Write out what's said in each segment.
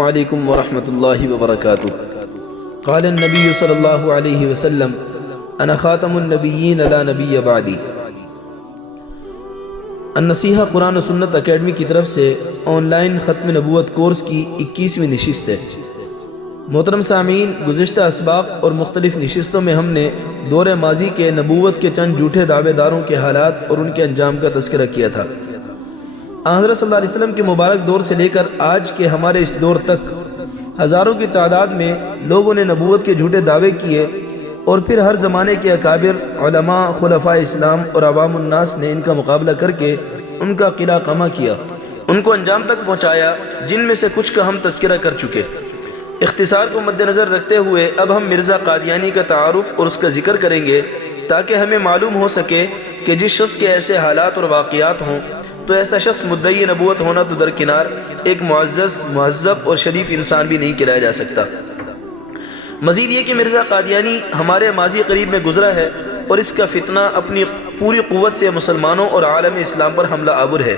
علیکم ورحمۃ اللہ وبرکاتہ۔ قال النبی صلی اللہ علیہ وسلم انا خاتم النبیین لا نبی بعدی۔ النصیحہ قرآن و سنت اکیڈمی کی طرف سے آن لائن ختم نبوت کورس کی 21ویں نشست ہے۔ محترم سامعین، گزشتہ اسباق اور مختلف نشستوں میں ہم نے دور ماضی کے نبوت کے چند جھوٹے دعوے داروں کے حالات اور ان کے انجام کا تذکرہ کیا تھا۔ حضرت صلی اللہ علیہ وسلم کے مبارک دور سے لے کر آج کے ہمارے اس دور تک ہزاروں کی تعداد میں لوگوں نے نبوت کے جھوٹے دعوے کیے، اور پھر ہر زمانے کے اکابر علماء، خلفائے اسلام اور عوام الناس نے ان کا مقابلہ کر کے ان کا قلعہ قمع کیا، ان کو انجام تک پہنچایا، جن میں سے کچھ کا ہم تذکرہ کر چکے۔ اختصار کو مد نظر رکھتے ہوئے اب ہم مرزا قادیانی کا تعارف اور اس کا ذکر کریں گے، تاکہ ہمیں معلوم ہو سکے کہ جس شخص کے ایسے حالات اور واقعات ہوں تو ایسا شخص مدعی نبوت ہونا تو درکنار ایک معزز، مہذب اور شریف انسان بھی نہیں کہلایا جا سکتا۔ مزید یہ کہ مرزا قادیانی ہمارے ماضی قریب میں گزرا ہے، اور اس کا فتنہ اپنی پوری قوت سے مسلمانوں اور عالم اسلام پر حملہ آور ہے،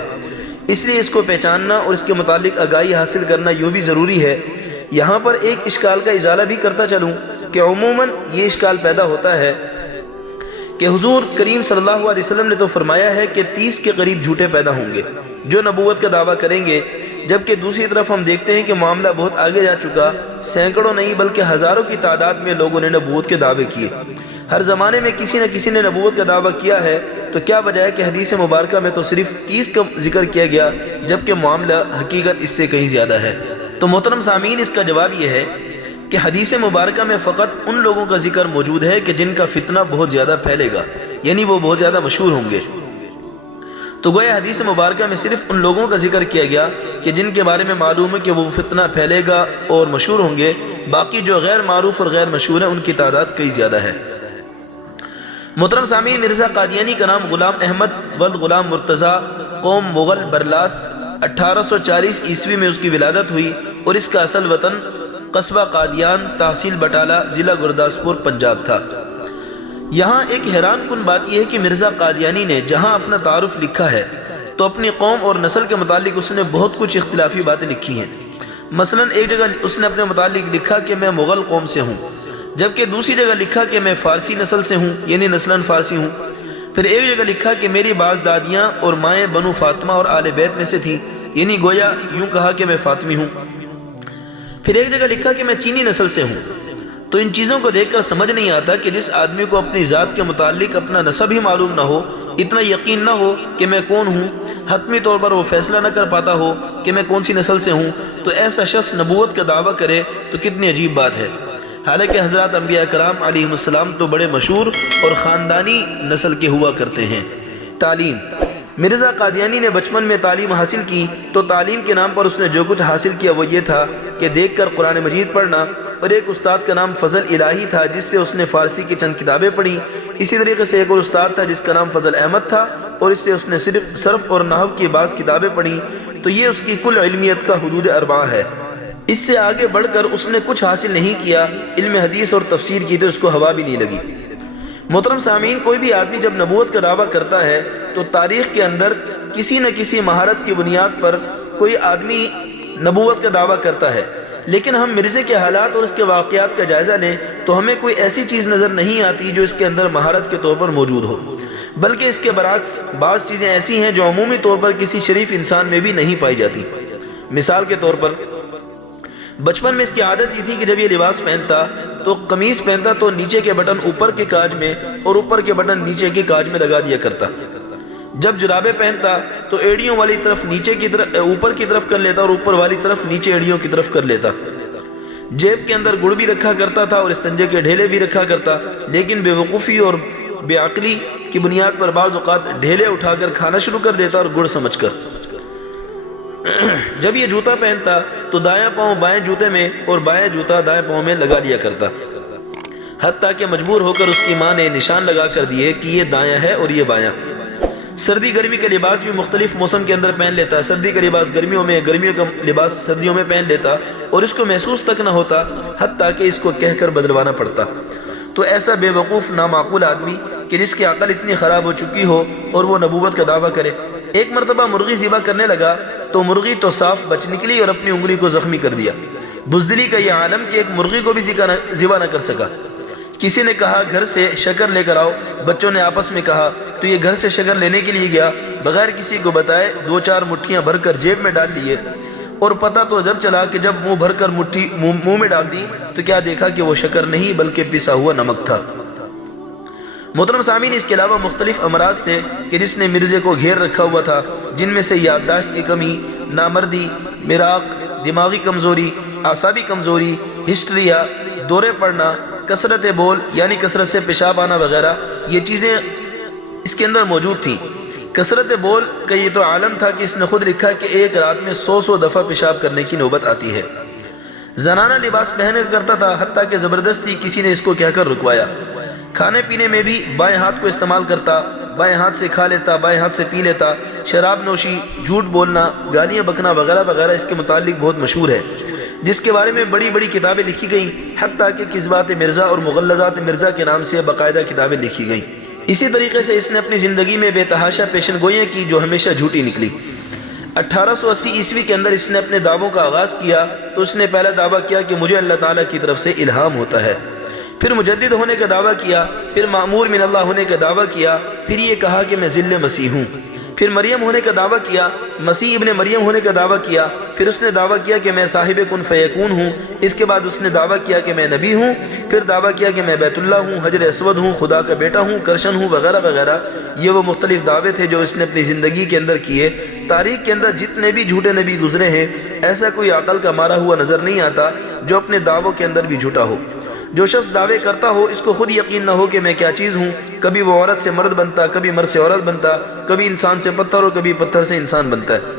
اس لیے اس کو پہچاننا اور اس کے متعلق آگاہی حاصل کرنا یوں بھی ضروری ہے۔ یہاں پر ایک اشکال کا ازالہ بھی کرتا چلوں کہ عموماً یہ اشکال پیدا ہوتا ہے کہ حضور کریم صلی اللہ علیہ وسلم نے تو فرمایا ہے کہ 30 کے قریب جھوٹے پیدا ہوں گے جو نبوت کا دعویٰ کریں گے، جبکہ دوسری طرف ہم دیکھتے ہیں کہ معاملہ بہت آگے جا چکا، سینکڑوں نہیں بلکہ ہزاروں کی تعداد میں لوگوں نے نبوت کے دعوے کیے۔ ہر زمانے میں کسی نہ کسی نے نبوت کا دعویٰ کیا ہے، تو کیا وجہ ہے کہ حدیث مبارکہ میں تو صرف 30 کا ذکر کیا گیا، جبکہ معاملہ حقیقت اس سے کہیں زیادہ ہے؟ تو محترم سامعین، اس کا جواب یہ ہے کہ حدیث مبارکہ میں فقط ان لوگوں کا ذکر موجود ہے کہ جن کا فتنہ بہت زیادہ پھیلے گا، یعنی وہ بہت زیادہ مشہور ہوں گے۔ تو گویا حدیث مبارکہ میں صرف ان لوگوں کا ذکر کیا گیا کہ جن کے بارے میں معلوم ہے کہ وہ فتنہ پھیلے گا اور مشہور ہوں گے، باقی جو غیر معروف اور غیر مشہور ہیں ان کی تعداد کئی زیادہ ہے۔ محترم سامعین، مرزا قادیانی کا نام غلام احمد ولد غلام مرتضیٰ، قوم مغل برلاس، 1840 عیسوی میں اس کی ولادت ہوئی، اور اس کا اصل وطن قصبہ قادیان، تحصیل بٹالہ، ضلع گرداسپور، پنجاب تھا۔ یہاں ایک حیران کن بات یہ ہے کہ مرزا قادیانی نے جہاں اپنا تعارف لکھا ہے تو اپنی قوم اور نسل کے متعلق اس نے بہت کچھ اختلافی باتیں لکھی ہیں۔ مثلا ایک جگہ اس نے اپنے متعلق لکھا کہ میں مغل قوم سے ہوں، جبکہ دوسری جگہ لکھا کہ میں فارسی نسل سے ہوں، یعنی نسلاً فارسی ہوں۔ پھر ایک جگہ لکھا کہ میری بعض دادیاں اور مائیں بنو فاطمہ اور آل بیت میں سے تھیں، یعنی گویا یوں کہا کہ میں فاطمی ہوں۔ پھر ایک جگہ لکھا کہ میں چینی نسل سے ہوں۔ تو ان چیزوں کو دیکھ کر سمجھ نہیں آتا کہ جس آدمی کو اپنی ذات کے متعلق اپنا نسب ہی معلوم نہ ہو، اتنا یقین نہ ہو کہ میں کون ہوں، حتمی طور پر وہ فیصلہ نہ کر پاتا ہو کہ میں کون سی نسل سے ہوں، تو ایسا شخص نبوت کا دعویٰ کرے تو کتنی عجیب بات ہے۔ حالانکہ حضرات انبیاء کرام علیہم السلام تو بڑے مشہور اور خاندانی نسل کے ہوا کرتے ہیں۔ تعلیم۔ مرزا قادیانی نے بچپن میں تعلیم حاصل کی، تو تعلیم کے نام پر اس نے جو کچھ حاصل کیا وہ یہ تھا کہ دیکھ کر قرآن مجید پڑھنا، اور ایک استاد کا نام فضل الہی تھا جس سے اس نے فارسی کی چند کتابیں پڑھی۔ اسی طریقے سے ایک اور استاد تھا جس کا نام فضل احمد تھا، اور اس سے اس نے صرف صرف اور نحو کی بعض کتابیں پڑھی۔ تو یہ اس کی کل علمیت کا حدود 4 ہے۔ اس سے آگے بڑھ کر اس نے کچھ حاصل نہیں کیا، علم حدیث اور تفسیر کی تو اس کو ہوا بھی نہیں لگی۔ محترم سامعین، کوئی بھی آدمی جب نبوت کا دعویٰ کرتا ہے تو تاریخ کے اندر کسی نہ کسی مہارت کی بنیاد پر کوئی آدمی نبوت کا دعویٰ کرتا ہے، لیکن ہم مرزے کے حالات اور اس کے واقعات کا جائزہ لیں تو ہمیں کوئی ایسی چیز نظر نہیں آتی جو اس کے اندر مہارت کے طور پر موجود ہو، بلکہ اس کے برعکس بعض چیزیں ایسی ہیں جو عمومی طور پر کسی شریف انسان میں بھی نہیں پائی جاتی۔ مثال کے طور پر بچپن میں اس کی عادت یہ تھی کہ جب یہ لباس پہنتا تو قمیص پہنتا تو نیچے کے بٹن اوپر کے کاج میں اور اوپر کے بٹن نیچے کے کاج میں لگا دیا کرتا۔ جب جرابیں پہنتا تو ایڑیوں والی طرف نیچے کی طرف اوپر کی طرف کر لیتا اور اوپر والی طرف نیچے ایڑیوں کی طرف کر لیتا۔ جیب کے اندر گڑ بھی رکھا کرتا تھا اور استنجے کے ڈھیلے بھی رکھا کرتا، لیکن بے وقوفی اور بے عقلی کی بنیاد پر بعض اوقات ڈھیلے اٹھا کر کھانا شروع کر دیتا اور گڑ سمجھ کر۔ جب یہ جوتا پہنتا تو دایاں پاؤں بائیں جوتے میں اور بائیں جوتا دائیں پاؤں میں لگا لیا کرتا، حتیٰ کہ مجبور ہو کر اس کی ماں نے نشان لگا کر دیے کہ یہ دایاں ہے اور یہ بایاں۔ سردی گرمی کا لباس بھی مختلف موسم کے اندر پہن لیتا، سردی کا لباس گرمیوں میں، گرمیوں کا لباس سردیوں میں پہن لیتا، اور اس کو محسوس تک نہ ہوتا، حتیٰ کہ اس کو کہہ کر بدلوانا پڑتا۔ تو ایسا بے وقوف نامعقول آدمی کہ جس کی عقل اتنی خراب ہو چکی ہو اور وہ نبوت کا دعویٰ کرے، ایک مرتبہ مرغی ذبح کرنے لگا تو مرغی تو صاف بچ نکلی اور اپنی انگلی کو زخمی کر دیا۔ بزدلی کا یہ عالم کہ ایک مرغی کو بھی ذبح نہ کر سکا۔ کسی نے کہا گھر سے شکر لے کر آؤ، بچوں نے آپس میں کہا تو یہ گھر سے شکر لینے کے لیے گیا، بغیر کسی کو بتائے 2-4 مٹھیاں بھر کر جیب میں ڈال لیے، اور پتہ تو جب چلا کہ جب منہ بھر کر مٹھی منہ میں ڈال دی تو کیا دیکھا کہ وہ شکر نہیں بلکہ پسا ہوا نمک تھا۔ محترم سامعین، اس کے علاوہ مختلف امراض تھے کہ جس نے مرزے کو گھیر رکھا ہوا تھا، جن میں سے یادداشت کی کمی، نامردی، مراق، دماغی کمزوری، اعصابی کمزوری، ہسٹریا، دورے پڑنا، کثرت بول یعنی کثرت سے پیشاب آنا وغیرہ، یہ چیزیں اس کے اندر موجود تھیں۔ کثرت بول کا یہ تو عالم تھا کہ اس نے خود لکھا کہ ایک رات میں 100 دفعہ پیشاب کرنے کی نوبت آتی ہے۔ زنانہ لباس پہنے کرتا تھا، حتیٰ کہ زبردستی کسی نے اس کو کہہ کر رکوایا۔ کھانے پینے میں بھی بائیں ہاتھ کو استعمال کرتا، بائیں ہاتھ سے کھا لیتا، بائیں ہاتھ سے پی لیتا۔ شراب نوشی، جھوٹ بولنا، گالیاں بکنا وغیرہ وغیرہ اس کے متعلق بہت مشہور ہے، جس کے بارے میں بڑی بڑی کتابیں لکھی گئیں، حتیٰ کہ کذبات مرزا اور مغلظات مرزا کے نام سے باقاعدہ کتابیں لکھی گئیں۔ اسی طریقے سے اس نے اپنی زندگی میں بے تحاشا پیشن گوئیاں کی جو ہمیشہ جھوٹی نکلی۔ 1880 عیسوی کے اندر اس نے اپنے دعووں کا آغاز کیا تو اس نے پہلا دعویٰ کیا کہ مجھے اللہ تعالیٰ کی طرف سے الہام ہوتا ہے، پھر مجدد ہونے کا دعویٰ کیا، پھر مأمور من اللہ ہونے کا دعویٰ کیا، پھر یہ کہا کہ میں ذل مسیح ہوں، پھر مریم ہونے کا دعویٰ کیا، مسیح ابن مریم ہونے کا دعویٰ کیا، پھر اس نے دعویٰ کیا کہ میں صاحب کن فیکون ہوں، اس کے بعد اس نے دعویٰ کیا کہ میں نبی ہوں، پھر دعویٰ کیا کہ میں بیت اللہ ہوں، حجر اسود ہوں، خدا کا بیٹا ہوں، کرشن ہوں وغیرہ وغیرہ۔ یہ وہ مختلف دعوے تھے جو اس نے اپنی زندگی کے اندر کیے۔ تاریخ کے اندر جتنے بھی جھوٹے نبی گزرے ہیں، ایسا کوئی عقل کا مارا ہوا نظر نہیں آتا جو اپنے دعووں کے اندر بھی جھوٹا ہو۔ جو شخص دعوے کرتا ہو اس کو خود یقین نہ ہو کہ میں کیا چیز ہوں، کبھی وہ عورت سے مرد بنتا، کبھی مرد سے عورت بنتا، کبھی انسان سے پتھر اور کبھی پتھر سے انسان بنتا ہے۔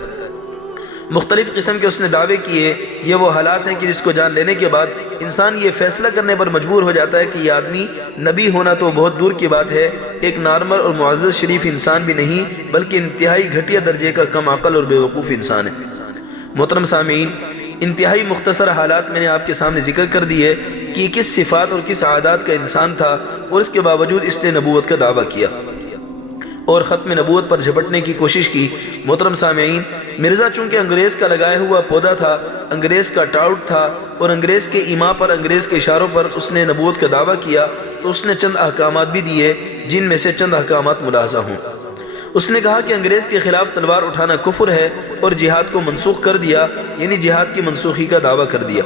مختلف قسم کے اس نے دعوے کیے۔ یہ وہ حالات ہیں کہ جس کو جان لینے کے بعد انسان یہ فیصلہ کرنے پر مجبور ہو جاتا ہے کہ یہ آدمی نبی ہونا تو بہت دور کی بات ہے، ایک نارمل اور معزز شریف انسان بھی نہیں بلکہ انتہائی گھٹیا درجے کا کم عقل اور بے وقوف انسان ہے۔ محترم سامعین، انتہائی مختصر حالات میں نے آپ کے سامنے ذکر کر دیے کہ کس صفات اور کس عادات کا انسان تھا، اور اس کے باوجود اس نے نبوت کا دعویٰ کیا اور ختم نبوت پر جھپٹنے کی کوشش کی۔ محترم سامعین، مرزا چونکہ انگریز کا لگایا ہوا پودا تھا، انگریز کا ٹاؤٹ تھا، اور انگریز کے ایما پر، انگریز کے اشاروں پر اس نے نبوت کا دعویٰ کیا، تو اس نے چند احکامات بھی دیے جن میں سے چند احکامات ملاحظہ ہوں۔ اس نے کہا کہ انگریز کے خلاف تلوار اٹھانا کفر ہے اور جہاد کو منسوخ کر دیا، یعنی جہاد کی منسوخی کا دعویٰ کر دیا۔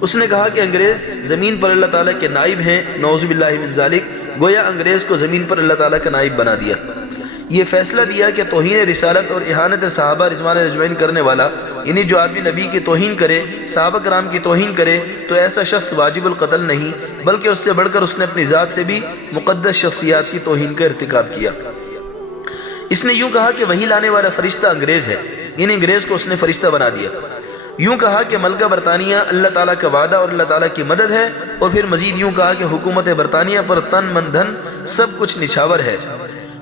اس نے کہا کہ انگریز زمین پر اللہ تعالیٰ کے نائب ہیں، نعوذ باللہ من ذالک، گویا انگریز کو زمین پر اللہ تعالیٰ کا نائب بنا دیا۔ یہ فیصلہ دیا کہ توہین رسالت اور اہانت صحابہ رضوان اجمعین کرنے والا، یعنی جو آدمی نبی کی توہین کرے، صحابہ کرام کی توہین کرے، تو ایسا شخص واجب القتل نہیں بلکہ اس سے بڑھ کر اس نے اپنی ذات سے بھی مقدس شخصیات کی توہین کا ارتکاب کیا۔ اس نے یوں کہا کہ وہی لانے والا فرشتہ انگریز ہے، یعنی انگریز کو اس نے فرشتہ بنا دیا۔ یوں کہا کہ ملکہ برطانیہ اللہ تعالیٰ کا وعدہ اور اللہ تعالیٰ کی مدد ہے، اور پھر مزید یوں کہا کہ حکومت برطانیہ پر تن من دھن سب کچھ نچھاور ہے،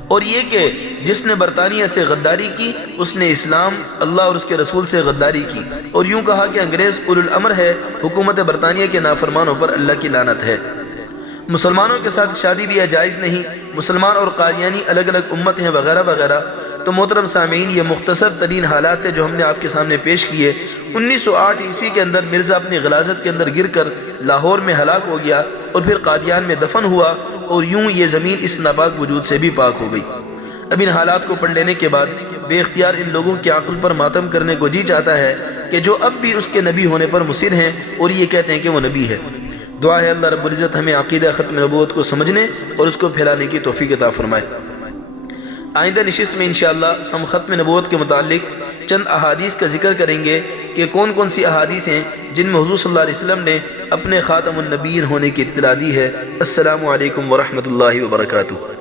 اور یہ کہ جس نے برطانیہ سے غداری کی اس نے اسلام، اللہ اور اس کے رسول سے غداری کی، اور یوں کہا کہ انگریز اولو الامر ہے، حکومت برطانیہ کے نافرمانوں پر اللہ کی لعنت ہے۔ مسلمانوں کے ساتھ شادی بھی جائز نہیں، مسلمان اور قادیانی الگ الگ امت ہیں وغیرہ وغیرہ۔ تو محترم سامعین، یہ مختصر ترین حالات ہیں جو ہم نے آپ کے سامنے پیش کیے۔ 1908 عیسوی کے اندر مرزا اپنی غلاظت کے اندر گر کر لاہور میں ہلاک ہو گیا اور پھر قادیان میں دفن ہوا، اور یوں یہ زمین اس ناپاک وجود سے بھی پاک ہو گئی۔ اب ان حالات کو پڑھ لینے کے بعد بے اختیار ان لوگوں کی عقل پر ماتم کرنے کو جی چاہتا ہے کہ جو اب بھی اس کے نبی ہونے پر مصر ہیں اور یہ کہتے ہیں کہ وہ نبی ہے۔ دعا ہے اللہ رب العزت ہمیں عقیدہ ختم نبوت کو سمجھنے اور اس کو پھیلانے کی توفیق عطا فرمائے۔ آئندہ نشست میں انشاءاللہ ہم ختم نبوت کے متعلق چند احادیث کا ذکر کریں گے کہ کون کون سی احادیث ہیں جن میں حضور صلی اللہ علیہ وسلم نے اپنے خاتم النبیین ہونے کی اطلاع دی ہے۔ السلام علیکم ورحمۃ اللہ وبرکاتہ۔